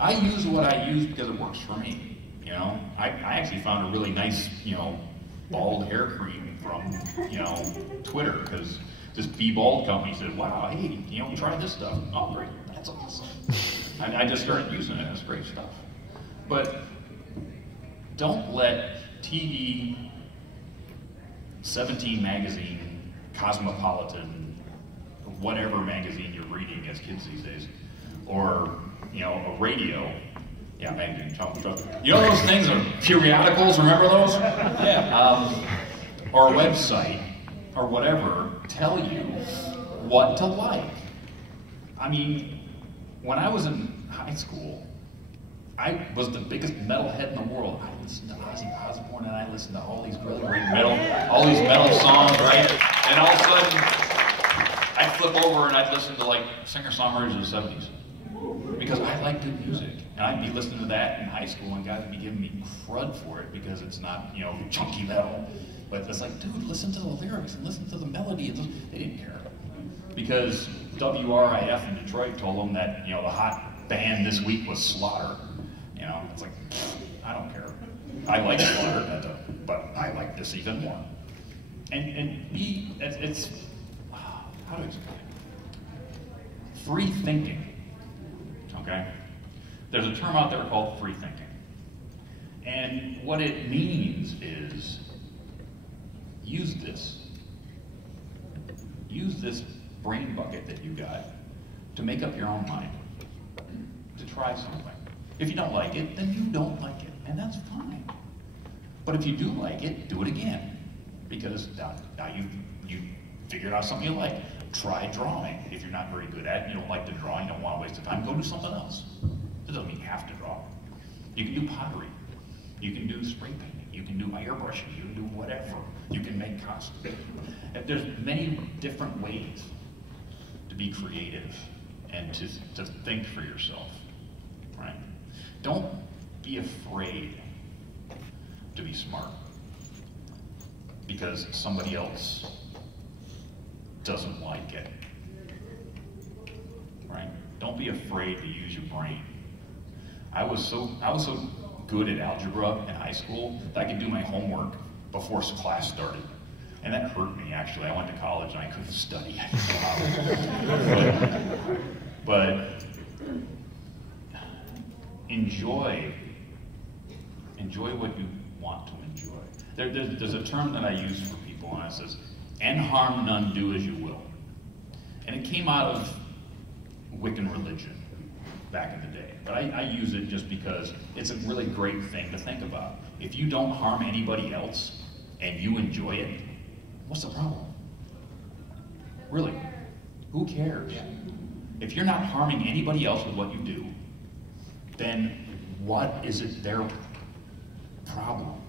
I use what I use because it works for me. You know, I actually found a really nice, you know, bald hair cream from, you know, Twitter, because this Be Bald company said, wow, hey, you know, try this stuff. Oh, great, that's awesome. I just started using it, it's great stuff. But don't let TV, 17 magazine, Cosmopolitan, whatever magazine you're reading as kids these days, or, you know, a radio. Yeah, magazine. You know those things are periodicals, remember those? Yeah. Or a website, or whatever, tell you what to like. I mean, when I was in high school, I was the biggest metalhead in the world. I listened to Ozzy Osbourne, and I listened to all these really great metal songs, right? And all of a sudden, I'd flip over and I'd listen to like singer-songwriters of the 70s. Because I like good music. And I'd be listening to that in high school, and guys would be giving me crud for it because it's not, you know, chunky metal. But it's like, dude, listen to the lyrics and listen to the melody. They didn't care. Because WRIF in Detroit told them that, you know, the hot band this week was Slaughter. You know, it's like, I don't care. I like Slaughter, but I like this even more. And it's how do I explain it? Free thinking. Okay? There's a term out there called free thinking. And what it means is use this. Use this brain bucket that you got to make up your own mind, to try something. If you don't like it, then you don't like it, and that's fine. But if you do like it, do it again, because now you figured out something you like. Try drawing. If you're not very good at it, you don't like to draw, you don't want to waste the time, go do something else. It doesn't mean you have to draw. You can do pottery. You can do spray painting. You can do airbrushing. You can do whatever. You can make costumes. There's many different ways to be creative and to think for yourself, right? Don't be afraid to be smart because somebody else doesn't like it, right? Don't be afraid to use your brain. I was so good at algebra in high school that I could do my homework before class started. And that hurt me, actually. I went to college and I couldn't study. I didn't know how. But enjoy what you want to enjoy. There's a term that I use for people, and it says, "And harm none, do as you will." And it came out of Wiccan religion back in the day. But I use it just because it's a really great thing to think about. If you don't harm anybody else and you enjoy it, what's the problem? Really, who cares? If you're not harming anybody else with what you do, then what is it their problem?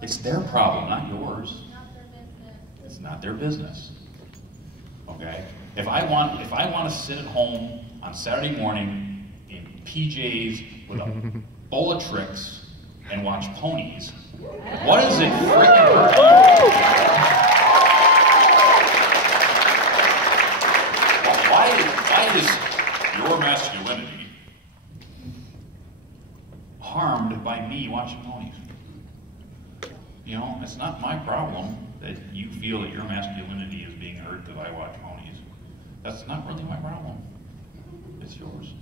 It's their problem, not yours. It's not their business. Okay? If I want to sit at home on Saturday morning in PJs with a bowl of tricks and watch ponies, what does it freaking hurt you? Why is your masculinity harmed by me watching ponies? You know, it's not my problem that you feel that your masculinity is being hurt because I watch ponies. That's not really my problem. It's yours.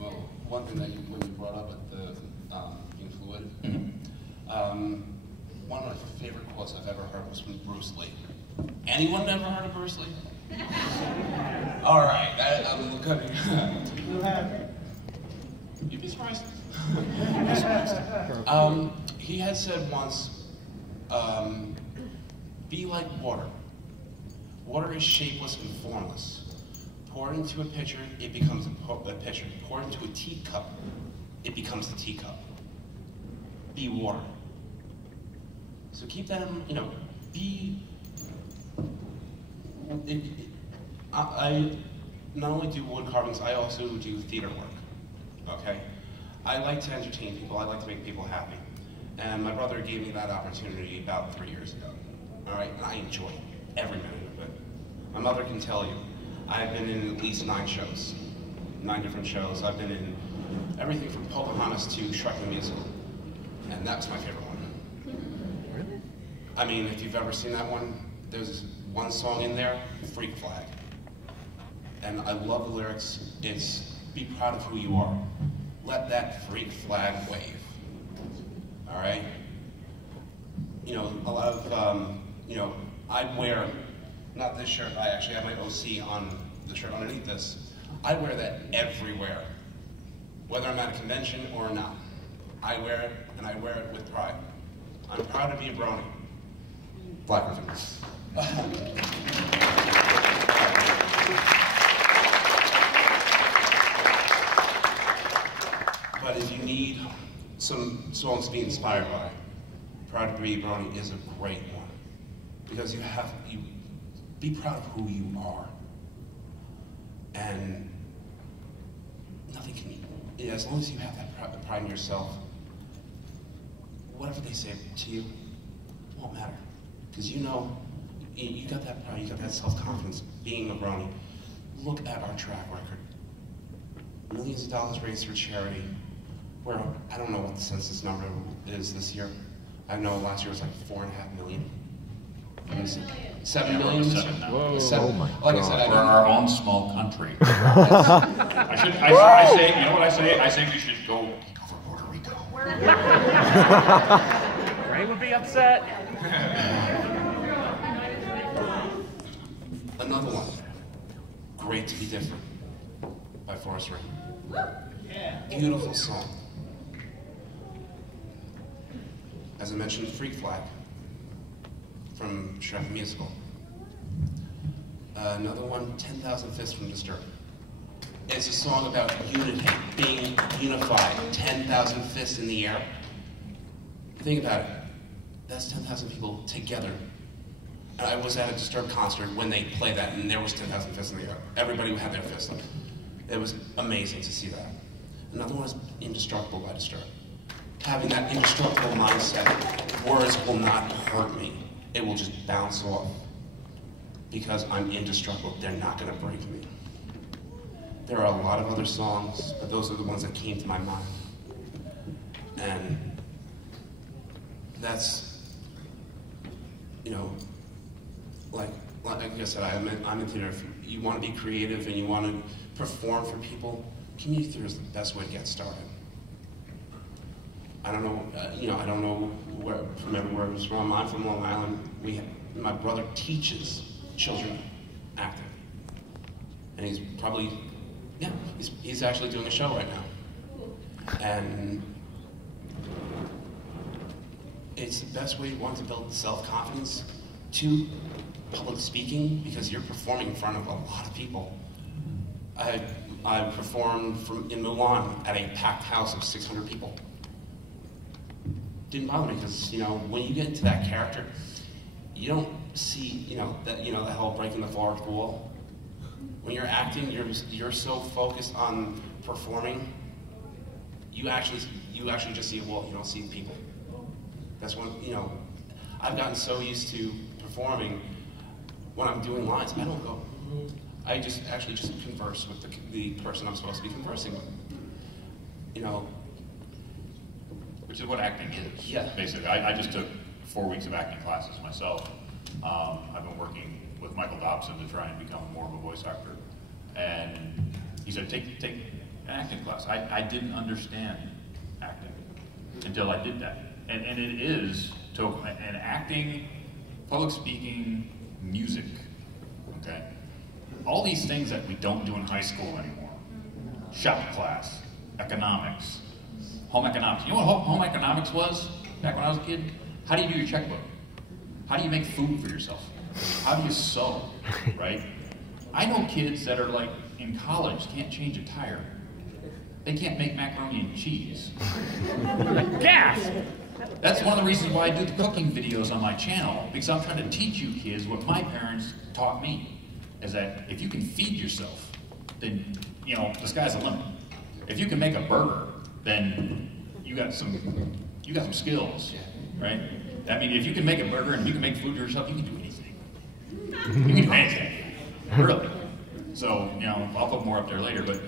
Well, one thing that when you brought up at the being fluid, one of my favorite quotes I've ever heard was from Bruce Lee. Anyone ever heard of Bruce Lee? All right, I'm good. You have. You'd be surprised. He had said once, be like water. Water is shapeless and formless. Poured into a pitcher, it becomes a pitcher. Poured into a teacup, it becomes a teacup. Be water. So keep that in, you know, be... I not only do wood carvings, I also do theater work, okay? I like to entertain people, I like to make people happy. And my brother gave me that opportunity about 3 years ago, all right? And I enjoy every minute of it. My mother can tell you, I've been in at least 9 shows, 9 different shows. I've been in everything from Pocahontas to Shrek the Musical. And that's my favorite one. Really? I mean, if you've ever seen that one, there's one song in there, Freak Flag. And I love the lyrics. It's, be proud of who you are. Let that freak flag wave. All right? You know, a lot of, you know, I wear, not this shirt, I actually have my OC on the shirt underneath this. I wear that everywhere, whether I'm at a convention or not. I wear it, and I wear it with pride. I'm proud to be a brony. Black reviews. But if you need some songs to be inspired by, Proud to be a Brony is a great one. Because you be proud of who you are. And nothing can, as long as you have that pride in yourself, whatever they say to you won't matter. Because you know, you got that pride, you got that self-confidence being a brony. Look at our track record. Millions of dollars raised for charity. Where, I don't know what the census number is this year. I know last year was like 4.5 million. 7 million? 7 now. Whoa. 7. Oh my Like I God. said, I For don't our own small country. I say, you know what I say? I say we should go over Puerto Rico. Ray would be upset. Another one, Great to Be Different, by Forrest Ring. Beautiful song. As I mentioned, Freak Flag, from Shrek the Musical. Another one, 10,000 Fists from Disturbed. It's a song about unity, being unified, 10,000 fists in the air. Think about it, that's 10,000 people together. And I was at a Disturbed concert when they played that, and there was 10,000 fists in the air. Everybody had their fists up. It was amazing to see that. Another one is Indestructible by Disturbed. Having that indestructible mindset, words will not hurt me. It will just bounce off. Because I'm indestructible, they're not gonna break me. There are a lot of other songs, but those are the ones that came to my mind. And that's, you know, like I said, I'm in theater. If you want to be creative and you want to perform for people, community theater is the best way to get started. I don't know, you know, I don't know from everywhere it was from. I'm from Long Island. My brother teaches children acting, and he's probably, yeah, he's actually doing a show right now, and it's the best way to build self-confidence. To public speaking, because you're performing in front of a lot of people. I performed in Milan at a packed house of 600 people. Didn't bother me because, you know, when you get into that character, you don't see, the whole breaking the fourth wall. When you're acting, you're so focused on performing, you actually just see a wall. You don't see the people. That's when, I've gotten so used to performing. When I'm doing lines, I don't go. I just converse with the person I'm supposed to be conversing with. Which is what acting is. Yeah. Basically, I just took 4 weeks of acting classes myself. I've been working with Michael Dobson to try and become more of a voice actor. And he said, take an acting class. I didn't understand acting until I did that. And it is, and acting, public speaking, music, okay? All these things that we don't do in high school anymore. Shop class, economics, home economics. You know what home economics was back when I was a kid? How do you do your checkbook? How do you make food for yourself? How do you sew, right? I know kids that are like in college, can't change a tire. They can't make macaroni and cheese. Gas! That's one of the reasons why I do the cooking videos on my channel, because I'm trying to teach you kids what my parents taught me, is that if you can feed yourself, then, the sky's the limit. If you can make a burger, then you got some skills, right? I mean, if you can make a burger and you can make food yourself, you can do anything. You can do anything, really. So, you know, I'll put more up there later, but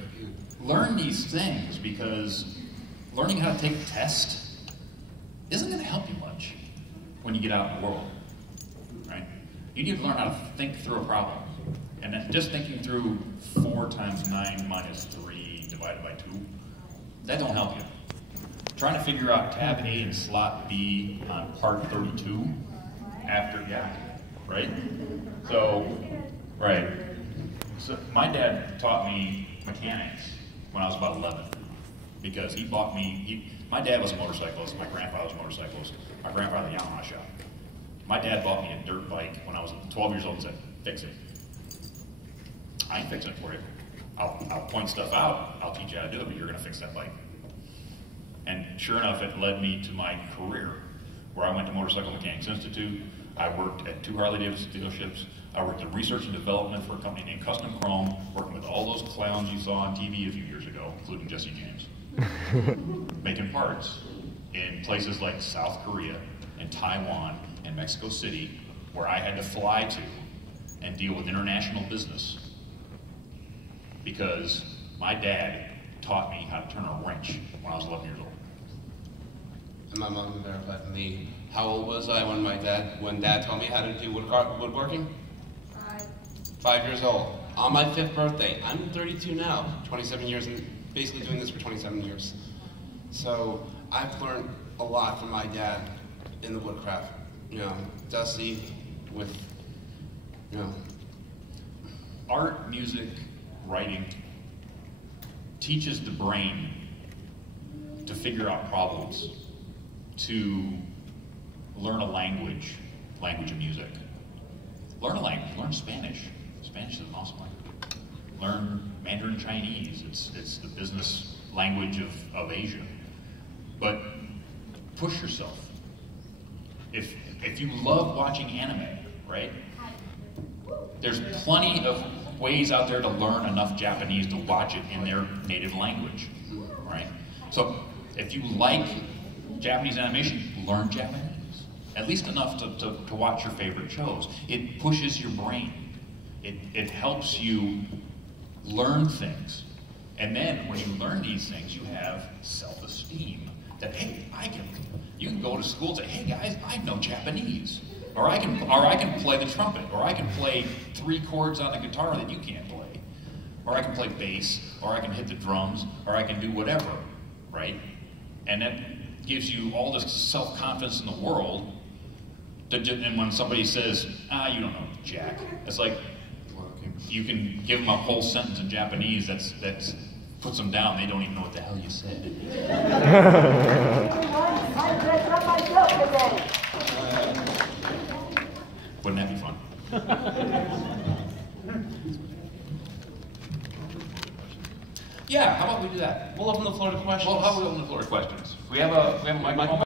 learn these things, because learning how to take a test isn't going to help you much when you get out in the world, right? You need to learn how to think through a problem. And then just thinking through 4 times 9 minus 3 divided by 2, that don't help you. Trying to figure out tab A and slot B on part 32 after, yeah, right? So, right. So my dad taught me mechanics when I was about 11, because he bought me, my dad was a motorcyclist, my grandfather was a motorcyclist, my grandfather had a Yamaha shop. My dad bought me a dirt bike when I was 12 years old and said, fix it. I ain't fixing it for you. I'll point stuff out, I'll teach you how to do it, but you're gonna fix that bike. And sure enough, it led me to my career, where I went to Motorcycle Mechanics Institute. I worked at 2 Harley-Davidson dealerships. I worked in research and development for a company named Custom Chrome, working with all those clowns you saw on TV a few years ago, including Jesse James. Making parts in places like South Korea and Taiwan and Mexico City, where I had to fly to and deal with international business, because my dad taught me how to turn a wrench when I was 11 years old. And my mom verified for me. How old was I when Dad taught me how to do woodworking? 5 years old. On my 5th birthday. I'm 32 now, 27 years, and basically doing this for 27 years. So I've learned a lot from my dad in the woodcraft. You know, Dusty with, you know. Art, music, writing teaches the brain to figure out problems, to learn a language of music. Learn a language, learn Spanish. Spanish is an awesome language. Learn Mandarin Chinese, it's the business language of Asia. But push yourself. If you love watching anime, right? There's plenty of ways out there to learn enough Japanese to watch it in their native language, right? So if you like Japanese animation, learn Japanese. At least enough to watch your favorite shows. It pushes your brain. It helps you learn things. And then when you learn these things, you have self-esteem. That, hey, you can go to school and say, hey guys, I know Japanese. Or I can play the trumpet, or I can play 3 chords on the guitar that you can't play. Or I can play bass, or I can hit the drums, or I can do whatever, right? And that gives you all this self-confidence in the world. And when somebody says, you don't know Jack, it's like, you can give them a whole sentence in Japanese that's puts them down. They don't even know what the hell you said. Wouldn't that be fun? Yeah, how about we do that? We'll open the floor to questions. Well, how about we open the floor to questions? We have a microphone.